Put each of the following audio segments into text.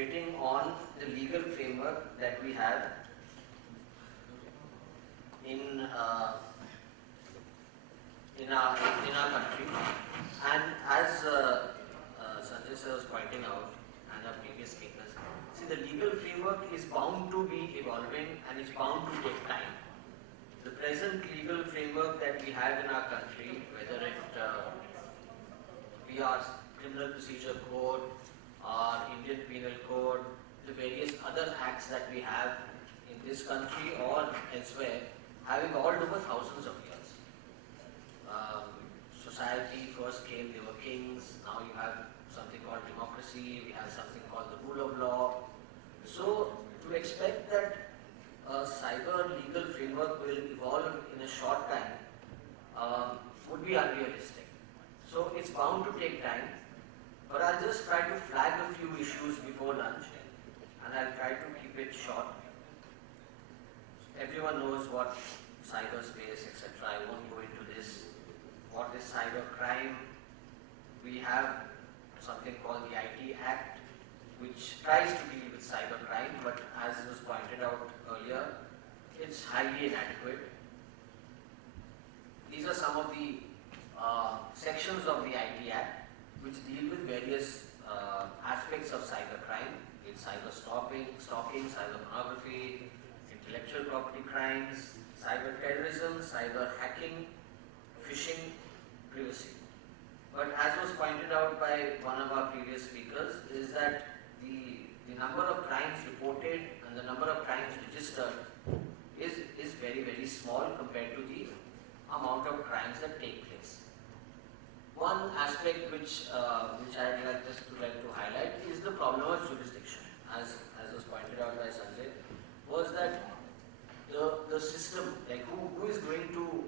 concentrating on the legal framework that we have in our country. And as Sanjay sir was pointing out, and our previous speakers, see, the legal framework is bound to be evolving and it's bound to take time. The present legal framework that we have in our country, whether it be our Criminal Procedure Code, our Indian Penal Code, the various other acts that we have in this country or elsewhere, have evolved over thousands of years. Society first came, they were kings, now you have something called democracy, we have something called the rule of law. So to expect that a cyber legal framework will evolve in a short time would be unrealistic. So it's bound to take time, but I'll just try to flag a few issues before lunch, and I'll try to keep it short. Everyone knows what cyberspace, etc. I won't go into this. What is cyber crime? We have something called the IT Act, which tries to deal with cyber crime, but as was pointed out earlier, it's highly inadequate. These are some of the sections of the IT Act which deal with various aspects of cyber crime. It's cyber stalking, cyber pornography, intellectual property crimes, cyber terrorism, cyber hacking, phishing, privacy. But as was pointed out by one of our previous speakers, is that the number of crimes reported and the number of crimes registered is very, very small compared to the amount of crimes that take place. One aspect which I'd like to highlight is the problem of jurisdiction. As was pointed out by Sanjay, was that the system, like who is going to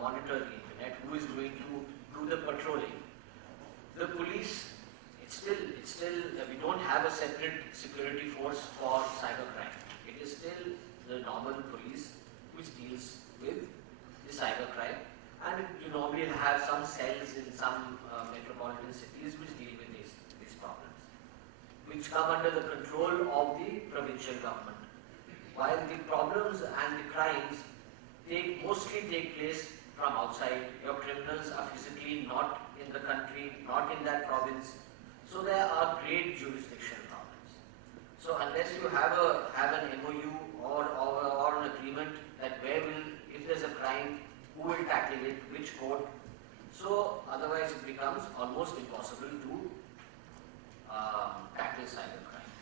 monitor the internet, who is going to do the patrolling? The police, it's still we don't have a separate security force for cybercrime. It is still the normal police which deals with the cybercrime, and you normally have some cells in some metropolitan cities which deal with these problems, which come under the control of the provincial government. While the problems and the crimes mostly take place from outside. Your criminals are physically not in the country, not in that province. So there are great jurisdiction problems. So unless you have an MOU or an agreement that if there's a crime, who will tackle it, which court, so otherwise it becomes almost impossible to tackle cybercrime.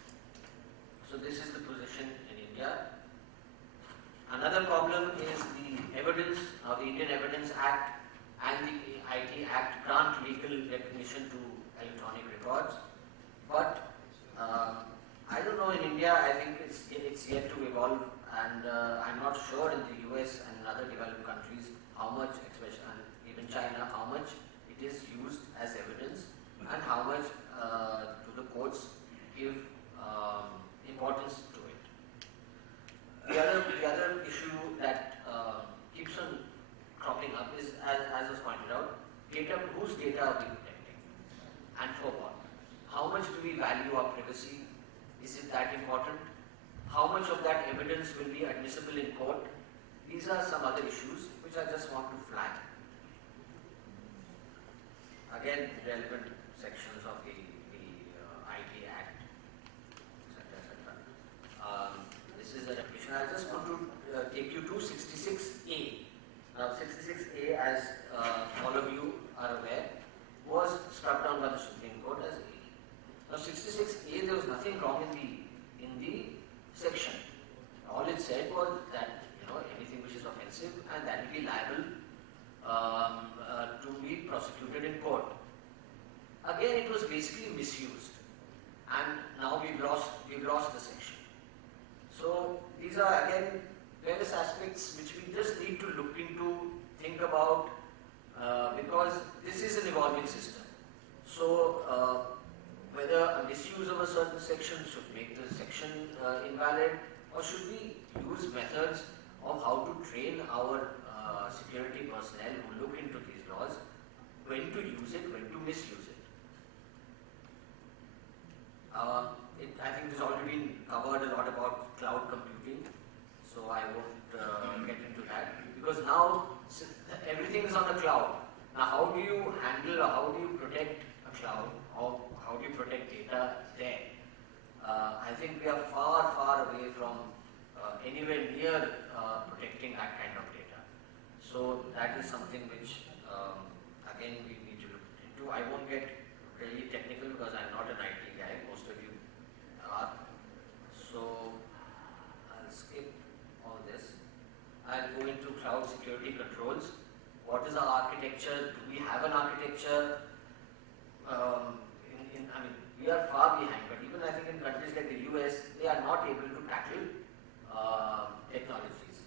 So this is the position in India. Another problem is the evidence. The Indian Evidence Act and the IT Act grant legal recognition to electronic records, but I don't know, in India I think it's yet to evolve, and I'm not sure in the US and in other developed countries how much, especially and even China, how much it is used as evidence and how much do the courts give importance to it. The other issue that keeps on cropping up is, as was pointed out, data. Whose data are we protecting, and for what? How much do we value our privacy? Is it that important? How much of that evidence will be admissible in court? These are some other issues which I just want to flag. Again, relevant sections of the IT Act, etc. This is a repetition. I just want to take you to 66A. Now, 66A, as all of you are aware, was struck down by the Supreme Court as A. Now, 66A, there was nothing wrong in the section. All it said was that anything which is offensive and that will be liable to be prosecuted in court. Again, it was basically misused, and now we've lost the section. So these are again various aspects which we just need to look into, think about, because this is an evolving system. So whether a misuse of a certain section should make the section invalid, or should we use methods of how to train our security personnel who look into these laws, when to use it, when to misuse it. I think everything is on the cloud. Now, how do you handle or how do you protect a cloud? How do you protect data there? I think we are far, far away from anywhere near protecting that kind of data. So that is something which, again, we need to look into. I won't get really technical because I'm not an IT guy. Most of you are. So I'll skip all this. I'll go into cloud security controls. What is our architecture? Do we have an architecture? I mean, we are far behind, but even I think in countries like the US, they are not able to tackle technologies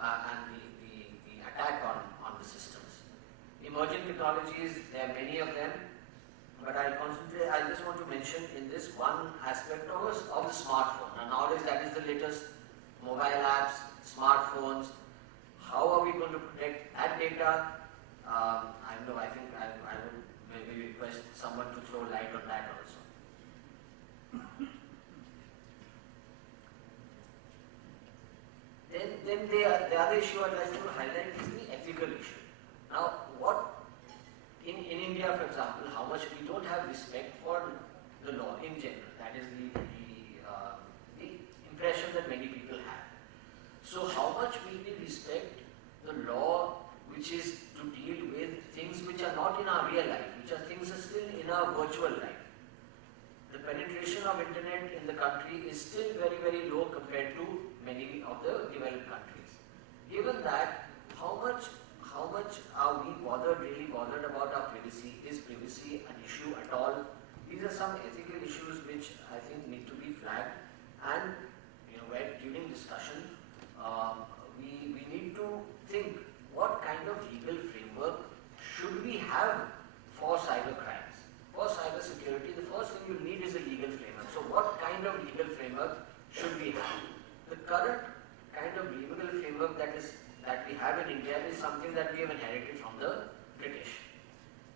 and the attack on the systems. Emerging technologies, there are many of them, but I just want to mention in this one aspect of the smartphone. And nowadays that is the latest mobile apps, smartphones. How are we going to protect that data? I don't know, I think I would maybe request someone to throw light on that also. Then the other issue I'd like to highlight is the ethical issue. Now, in India, for example, how much we don't have respect for the law in general. That is the impression that many people have. So how much will we respect the law which is to deal with things which are not in our real life, which are things that are still in our virtual life? The penetration of internet in the country is still very, very low compared to many of the developed countries. Given that, how much are we really bothered about our privacy? Is privacy an issue at all? These are some ethical issues which I think need to be flagged, and where during discussion we need to think what kind of legal framework should we have for cyber crimes. For cyber security, the first thing you need is a legal framework. So what kind of legal framework should we have? The current kind of legal framework that we have in India is something that we have inherited from the British.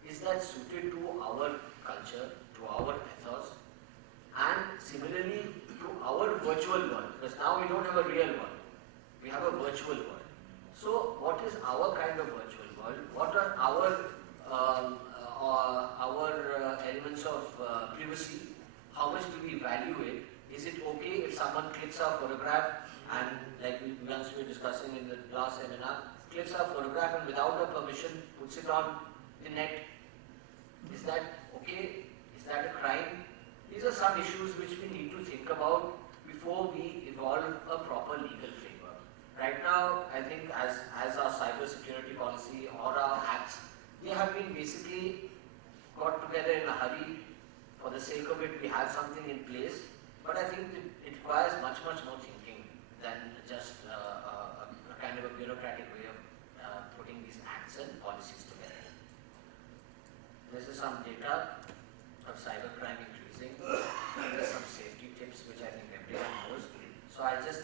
Is that suited to our culture, to our ethos, and similarly to our virtual world? Because now we don't have a real world, we have a virtual world. So what is our kind of virtual world? What are our elements of privacy? How much do we value it? Is it okay if someone clicks our photograph and, like once we were discussing in the last seminar, clicks our photograph and without our permission puts it on the net? Is that okay? Is that a crime? These are some issues which we need to think about before we evolve a proper legal framework. Right now, I think as our cyber security policy or our acts, they have been basically got together in a hurry. For the sake of it, we have something in place, but I think it requires much, much more thinking than just a kind of a bureaucratic way of putting these acts and policies together. This is some data of cybercrime increasing. There's some safety tips which I think everyone knows. So I'll just